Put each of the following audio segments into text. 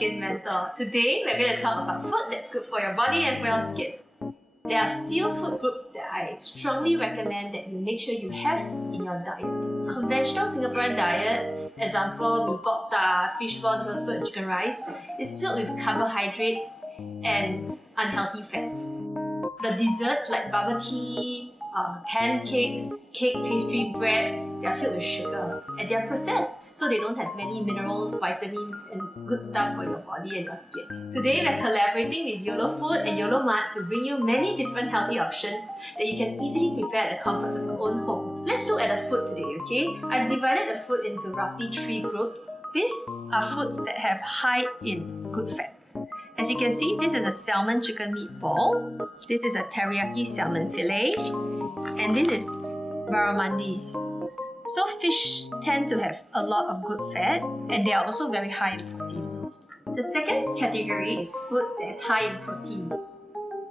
Skin Mentor. Today, we're going to talk about food that's good for your body and for your skin. There are few food groups that I strongly recommend that you make sure you have in your diet. Conventional Singaporean diet, example, mee pok ta, fishball noodle soup and chicken rice, is filled with carbohydrates and unhealthy fats. The desserts like bubble tea, pancakes, cake, pastry, bread, they are filled with sugar and they are processed, so they don't have many minerals, vitamins and good stuff for your body and your skin. Today we're collaborating with YOLO Food and YOLO Mart to bring you many different healthy options that you can easily prepare at the comforts of your own home. Let's look at the food today, okay? I've divided the food into roughly 3 groups. These are foods that have high in good fats. As you can see, this is a salmon chicken meatball, this is a teriyaki salmon fillet, and this is barramundi. So fish tend to have a lot of good fat and they are also very high in proteins. The second category is food that is high in proteins.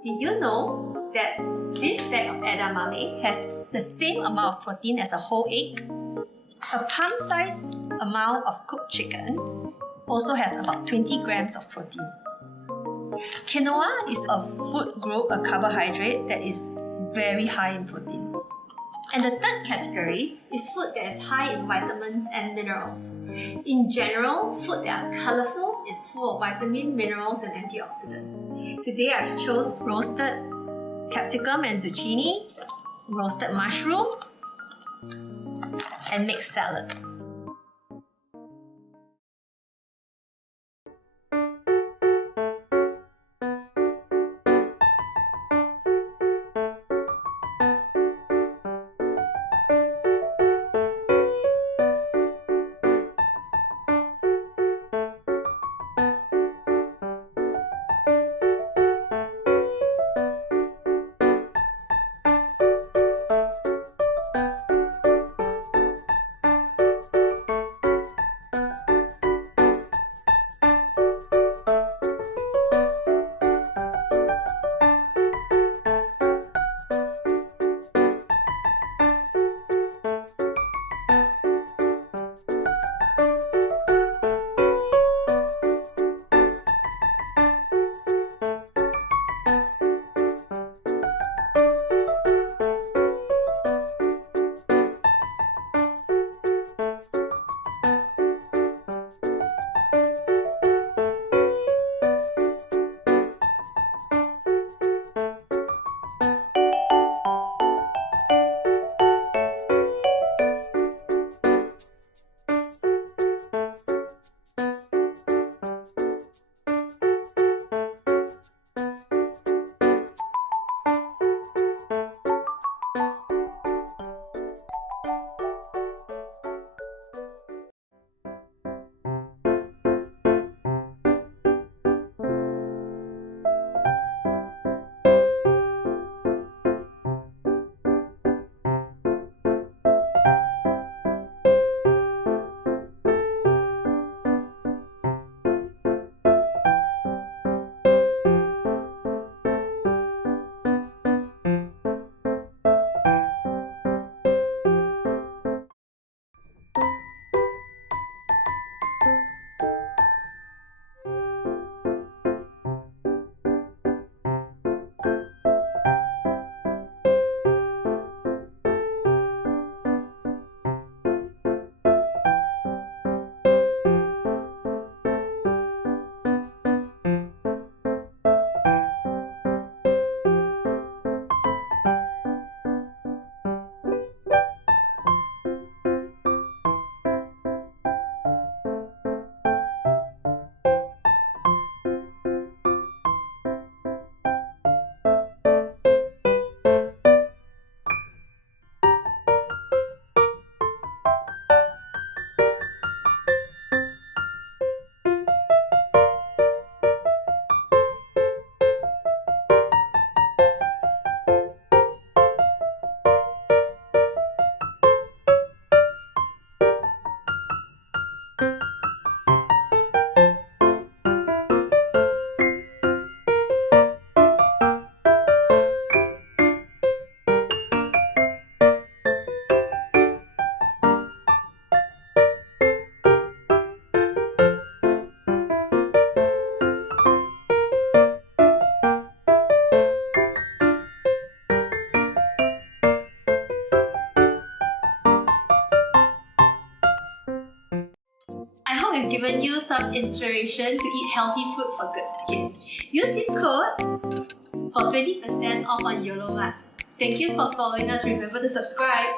Did you know that this bag of edamame has the same amount of protein as a whole egg? A palm-sized amount of cooked chicken also has about 20 grams of protein. Quinoa is a food group, a carbohydrate that is very high in protein. And the third category is food that is high in vitamins and minerals. In general, food that are colourful is full of vitamin, minerals and antioxidants. Today I've chose roasted capsicum and zucchini, roasted mushroom, and mixed salad. now we've given you some inspiration to eat healthy food for good skin. Use this code for 20% off on YOLO Mart. Thank you for following us. Remember to subscribe.